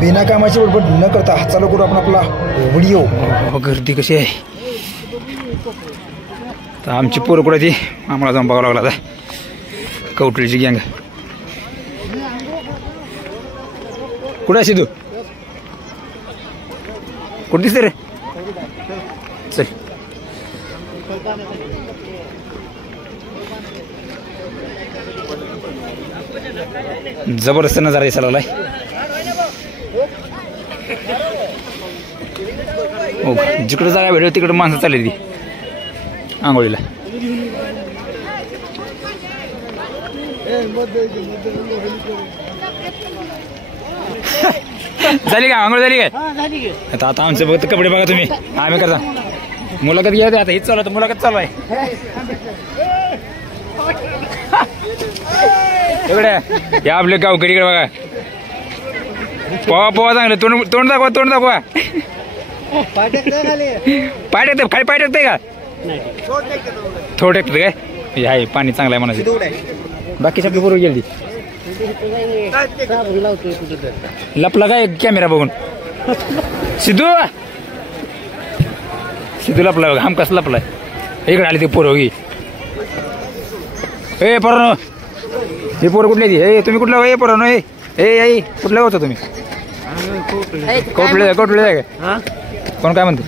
बिना कामाची बडबड न करता चालू करू आपण आपला व्हिडिओ. गर्दी कशी आहे तर आमची पोरं कुठे ती आम्हाला जाऊन बघावं लागला आता. कवटळीची गँग कुठे अशी तू कुठे दिसते रे चल. जबरदस्त नजारा दिसायला लागलाय. हो जिकडे जागा भेटेल तिकडे माणसं चालली ती आंघोळीला. झाली का आंघोळ झाली काय आता आमचे बघत कपडे बघा तुम्ही आम्ही करता मुलाखत घ्या आता हेच चालू मुलाखत चालू आहे. इकडे या आपले गावकरीकडे बघा पोवा पोवा चांगलं तोंड दाखवा तोंड दाखवा. पाय टाकते खाली पाय टाकते का थोडं टाकते काय आहे पाणी चांगलं आहे म्हणायचं. बाकी सगळी बरोबर गेली लपला काय कॅमेरा बघून सिद्धू सिद्धू लपला बघा हमकाच लपलाय. इकडे आली ती पोरगी ए पोरांनो हे पोरं कुठले ती हे तुम्ही कुठला हे पोरांनो हे आई कुठला होता तुम्ही कौटले कौटले आहे का कोण काय म्हणतो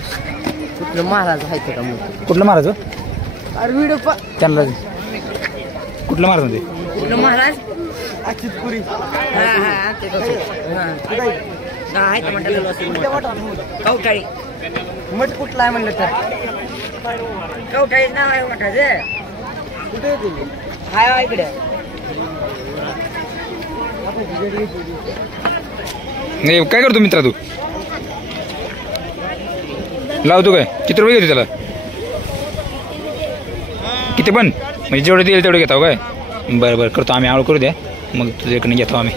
कुठलं महाराज आहे का कुठलं महाराज अरे व्हिडिओ त्यांना कुठलं महाराज म्हणते कुठलं महाराज कवटाळी मठ कुठला आहे म्हणलं तर कवटाळी नाव आहे मठाचं कुठे हाय इकडे. नाही काय करतो मित्रा तू लावतो काय किती रुपये घेतो त्याला किती पण म्हणजे जेवढे देईल तेवढे घेतो काय बरं बरं करतो आम्ही आवड करू द्या मग तुझ्याकडे घेतो आम्ही.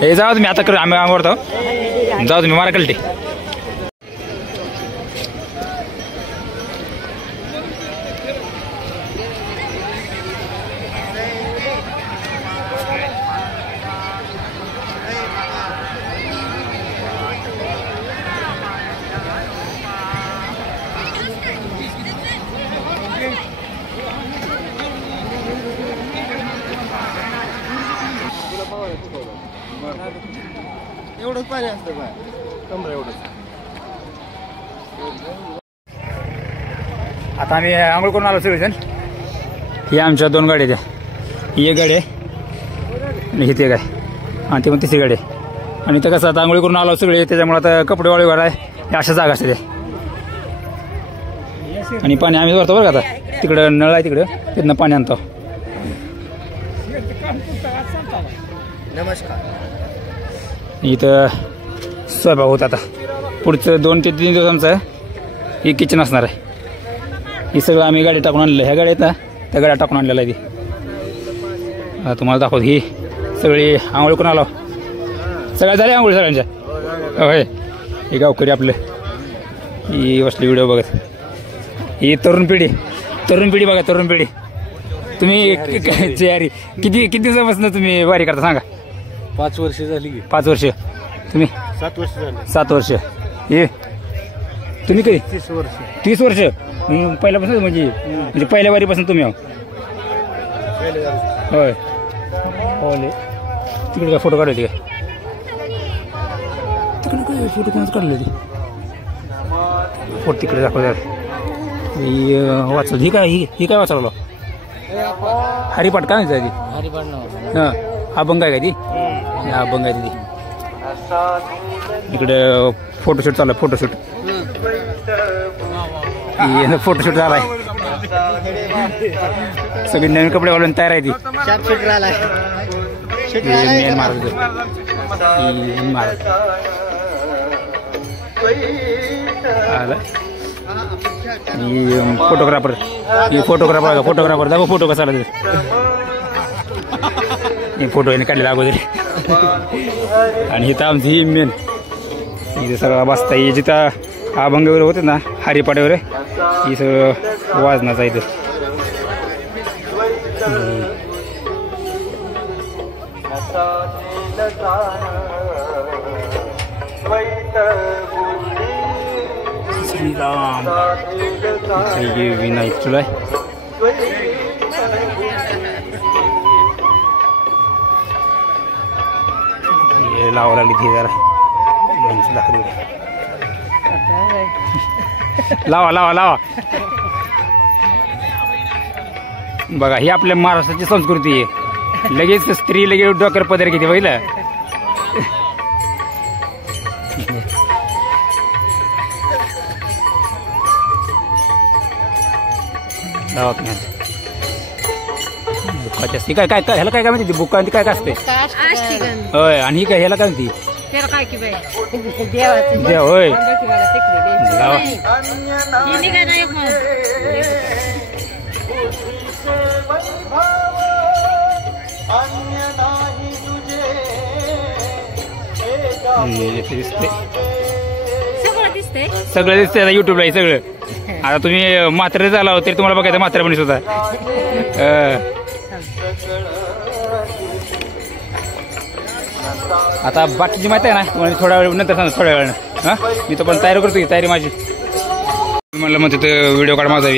हे जाऊ तुम्ही आता कर आम्ही आवडतो जाऊ तुम्ही मारा कलटे. एवढंच पाणी असतं का कमरा एवढंच. आता आम्ही आंघोळ करून आलो सगळेजण. ही आमच्या दोन गाड्या द्या ही एक गाडी आहे आणि ही ते काय आणि ते पण तिसरी गाडी आहे. आणि ते कसं आता आंघोळी करून आलो सगळे त्याच्यामुळे आता कपडे वाळी वाढ आहे अशा जागा असते त्या. आणि पाणी आम्ही भरतो बरं का आता तिकडं नळ आहे तिकडं तिथनं पाणी आणतो. नमस्कार. इथं स्वयंपाक होत आता पुढचं 2 ते 3 दिवस आमचं हे किचन असणार आहे. हे सगळं आम्ही गाडी टाकून आणलेलं ह्या गाड्या आहेत ना त्या गाड्या टाकून आणलेल्या आहे ती. आता तुम्हाला दाखवतो ही सगळी आंघोळ करून आलो सगळ्या झाल्या आंघोळ सगळ्यांच्या होय. हे गावकरी आपलं ही बसली व्हिडिओ बघत. ही तरुण पिढी बघा तरुण पिढी. तुम्ही तयारी किती दिवसापासून तुम्ही वारी करता सांगा. 5 वर्ष झाली की 5 वर्ष तुम्ही 7 वर्ष झाली 7 वर्ष हे तुम्ही कधी 30 वर्ष 30 वर्ष पहिल्यापासून म्हणजे पहिल्या वारीपासून तुम्ही आहो होय. होय तिकडे काय फोटो काढले काय तिकडे काय फोटो कोणाच काढले होते फोटो तिकडे दाखवतात. वाचलं ही काय वाचवलं हरिपाठ काय म्हणते ती हां अभंग आहे का ती अभंग आहे ती. इकडे फोटोशूट चालू आहे फोटोशूट झालाय. सगळे नवीन कपडे घालून तयार आहे ती. मेन महाराज फोटोग्राफर दाखव फोटो कसा आला फोटो याने काढलेला अगोदर. आणि इथं आमची ही मेन इथे सगळं बसता जिथं अभंग वगैरे होते ना हरिपाठ वगैरे ही सगळं वाजनाचा इथं. श्रीराम हे विनायक तुला लावा लागली ती जरा लावा लावा लावा. बघा ही आपल्या महाराष्ट्राची संस्कृती आहे. लगेच स्त्री लगेच डोक्यावर पदर घेते पहिलं. बुक्काची काय काय काय ह्याला काय काय म्हणते बुक्का काय काय असते. होय आणि ही काय ह्याला काय म्हणते देव होय. सगळं दिसतंय आता युट्यूबला हे सगळं. आता तुम्ही म्हातारे झाला हो तरी तुम्हाला बघायचं म्हातारेपणी सुद्धा. आता बाकीची माहिती आहे ना तुम्हाला थोड्या वेळ नंतर सांगा थोड्या वेळानं. हां मी तो पण तयारी करतो तयारी माझी. म्हणलं म्हणते तर व्हिडिओ काढ माझा.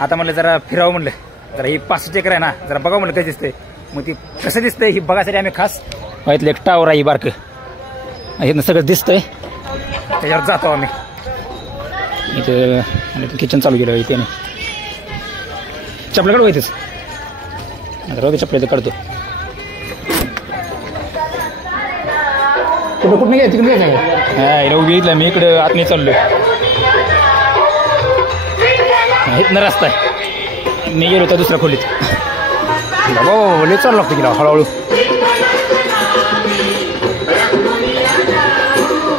आता म्हणलं जरा फिरावं म्हणलं जरा ही 5 एकर आहे ना जरा बघा म्हणलं कसं दिसतंय. मग ती कसं दिसतंय ही बघायसाठी आम्ही खास इथलं एक टावर आहे बारकं इथनं सगळं दिसतंय त्याच्यावर जातो आम्ही. इथं किचन चालू केलं इथे चपला काढू इथेच आता चपला इथं काढतो. कुठं कुठं नाही तिकडे नाही उभी इथला मी इकडं आत नाही चाललोय. इथनं रस्ता आहे मी गेलो त्या दुसऱ्या खोलीत. बाबा लय चालू लागतं गेला हळूहळू.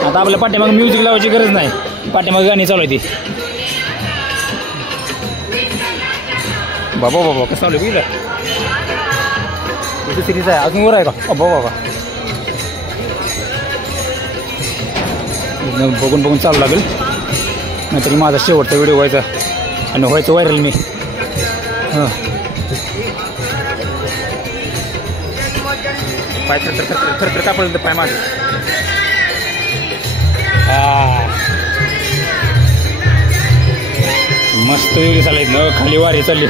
आता आपल्या पाठीमाग म्युझिक लावायची गरज नाही पाठीमाग गाणी चालू आहे ती. बाबा बाबा कसं चालू आहे बघितलं सिरीज आहे अजून वर आहे का. बाबा बाबा बघून बघून चालू लागेल नाहीतरी माझा शेवटचा व्हिडिओ व्हायचा आणि व्हायचं व्हायरल मी. हां पाय थर कापडलं तर पाय माझं. मस्त वेगळी चालत ना खाली वारी चालली.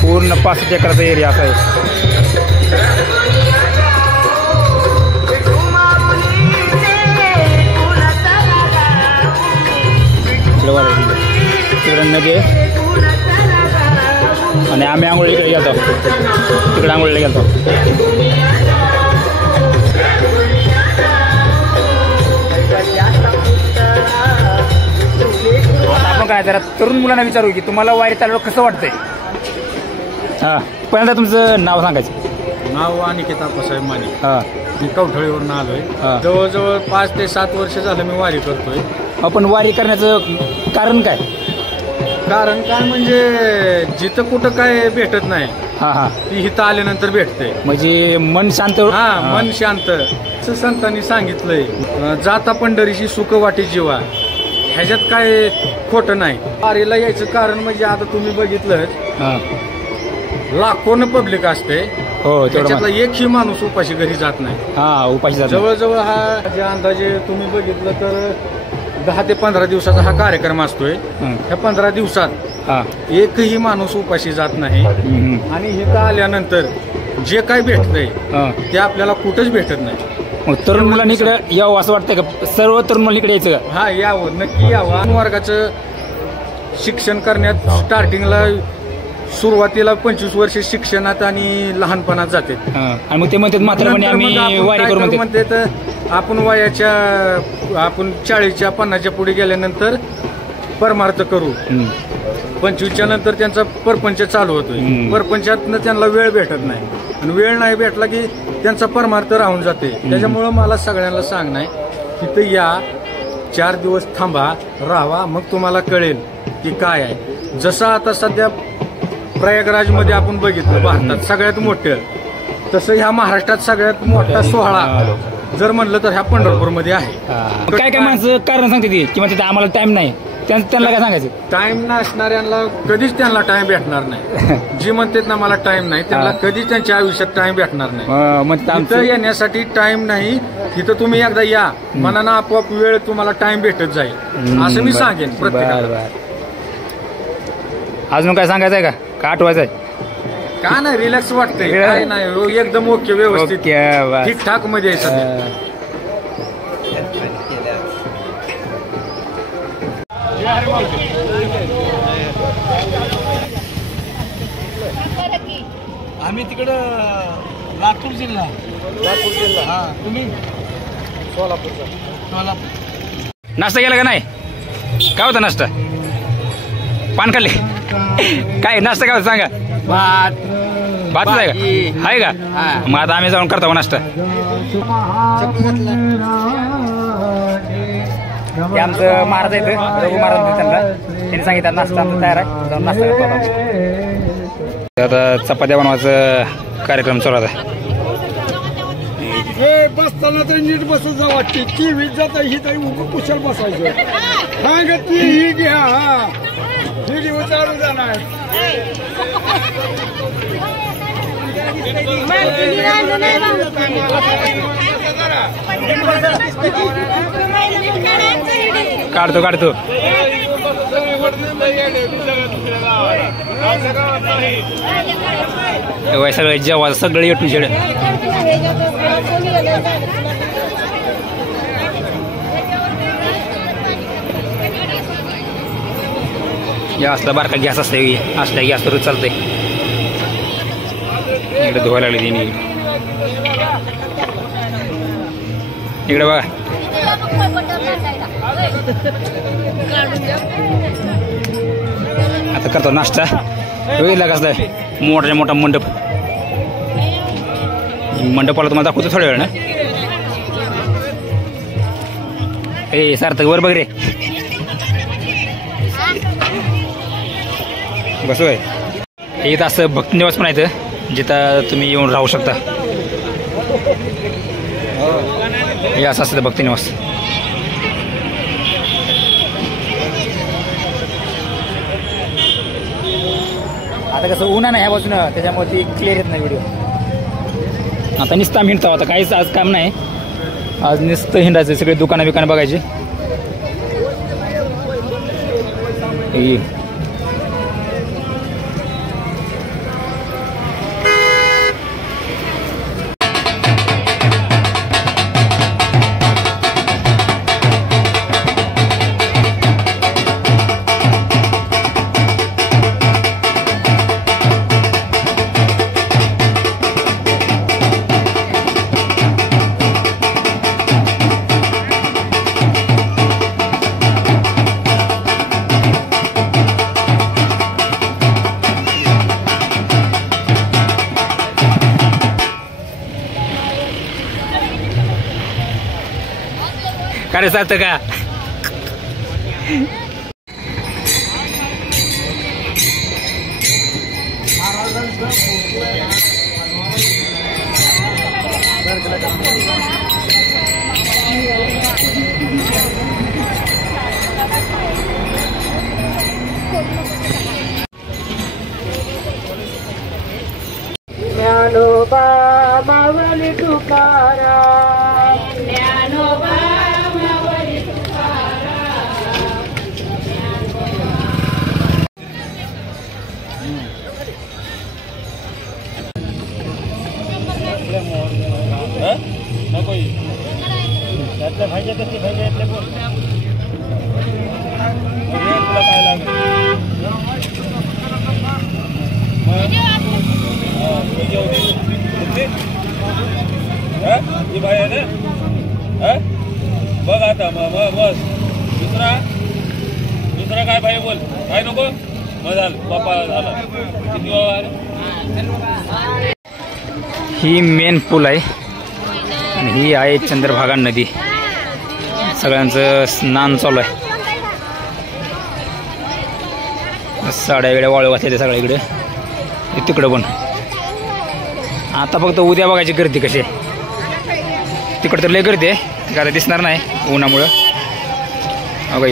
पूर्ण 5 एकराचा एरिया असा आहे. तिकडे नदी आणि आम्ही आंघोळीकडे गेलो तिकडे आंघोळीला गेलो. आता आपण काय जरा तरुण मुलांना विचारू की तुम्हाला वारी चालवलं कसं वाटतंय. हां पहिल्यांदा तुमचं नाव सांगायचं. नाव अनिकेत आप्पासाहेब माने. हां मी कवठळीवरून आलोय. जवळजवळ 5 ते 7 वर्ष झालं मी वारी करतोय. आपण वारी करण्याचं कारण काय. कारण काय म्हणजे जिथं कुठं काय भेटत नाही हां हां ती इथं आल्यानंतर भेटते. म्हणजे मन शांत. हा मन शांत. संतांनी सांगितलंय जाता पंढरीशी सुख वाटे जीवा ह्याच्यात काय खोटं नाही. वारीला यायचं कारण म्हणजे आता तुम्ही बघितलं लाखोनं पब्लिक असते. हो त्याच्यातला एकही माणूस उपाशी घरी जात नाही. हा उपाशी जात. जवळजवळ हा जे अंदाजे तुम्ही बघितलं तर 10 ते 15 दिवसाचा हा कार्यक्रम असतोय. ह्या 15 दिवसात एकही माणूस उपाशी जात नाही. आणि इथं आल्यानंतर जे काय भेटतंय ते आपल्याला कुठंच भेटत नाही. मग तरुण मुलांनी इकडे यावं असं वाटतंय का सर्व तरुण मुलांनी इकडे यायचं का. हा यावं नक्की यावं. वर्गाचं शिक्षण करण्यात स्टार्टिंगला सुरुवातीला 25 वर्ष शिक्षणात आणि लहानपणात जाते. आणि मग ते म्हणतात म्हातारपणी आम्ही वारी करू म्हणते तर आपण वयाच्या आपण 40च्या 50च्या पुढे गेल्यानंतर परमार्थ करू. 25च्या नंतर त्यांचा परपंच चालू होतोय. परपंचातनं त्यांना वेळ भेटत नाही आणि वेळ नाही भेटला की त्यांचा परमार्थ राहून जाते. त्याच्यामुळं मला सगळ्यांना सांगणं आहे तिथं या 4 दिवस थांबा राहावा मग तुम्हाला कळेल की काय आहे. जसं आता सध्या प्रयागराजमध्ये आपण बघितलं भारतात सगळ्यात मोठं तसं ह्या महाराष्ट्रात सगळ्यात मोठा सोहळा जर म्हणलं तर ह्या पंढरपूरमध्ये आहे. काय काय माणसं कारण सांगते ती किंवा तिथे आम्हाला टाइम नाही, त्यांना काय सांगायचं? टाइम नसणाऱ्यांना कधीच त्यांना टाइम भेटणार नाही. जी म्हणतात ना मला टाइम नाही, त्यांना कधीच त्यांच्या आयुष्यात टाइम भेटणार नाही. तिथं येण्यासाठी टाइम नाही, तिथं तुम्ही एकदा या, मनानं आपोआप वेळ तुम्हाला टाइम भेटत जाईल असं मी सांगेन प्रत्येकाला. अजून काय सांगायचं आहे का आठवायचं आहे? का नाही, रिलॅक्स वाटतंय, काय नाही, एकदम ओके, व्यवस्थित ठीकठाक मध्ये आहे सध्या. आम्ही तिकडं लातूर जिल्हा. हा, तुम्ही सोलापूर. नाश्ता केला का नाही? काय होता नाश्ता? पान खाल्ले? काय नाश्ता काय होता सांगा? भात आहे का? आहे का? मग आता आम्ही जाऊन करतो नाश्ता. ते आमचं महाराज आहेत, रघु महाराज, त्यांनी सांगितलं नाश्ता आमचा तयार आहे, जाऊन नाश्ता करतो. आता चपात्या बनवायचा कार्यक्रम चालू आहे. बसताना तर नीट बसत जा वाटते, ती वीज जाता ही तरी उभं कुशल बसायचं. हा ग ती ही घ्या, हा ही घेऊन चालू जाणार. काढतो सगळं जेव्हा सगळं येटू शेड. या असला बारका गॅस असते, असल्या गॅसवर चालतंय. इकडे धुवायला लागली तिने. इकडे बघा, आता करतो नाश्ता. वेगळा कसला मोठा मंडप, मंडपाला तुम्हाला दाखवतो थोड्या वेळ ना. ए सार्थक वर बघ रे, बस होय. इथं असं भक्तनिवास पण आहे जिथं तुम्ही येऊन राहू शकता. हे असं असतं भक्तनिवास. आता कसं उन्हा नाही ह्या बाजूनं, त्याच्यामुळे ती क्लिअर येत नाही व्हिडिओ. आता नुसतं आम्ही हिंडतो, आता काहीच आज काम नाही, आज नुसतं हिंडायचं, सगळे दुकानं बघायची. काय सांगतं का? ज्ञानोबा माऊली तुकाराम, ज्ञानोबा माऊली त्यातल्या भाज्या कशी भाज्या येतल्या बोल तुला काय लागेल ही भाई आहे ना बघ आता मग बस दुसरा काय भाई बोल काय नको मग झालं बापा झाला किती ही मेन पूल आहे आणि ही आहे चंद्रभागा नदी. सगळ्यांचं स्नान चालू आहे. साड्या वेळ्या वाळू घातल्या सगळ्या इकडे तिकडं पण. आता फक्त उद्या बघायची गर्दी कशी आहे. तिकडं तर लय गर्दी आहे, आता दिसणार नाही उन्हामुळं. अगं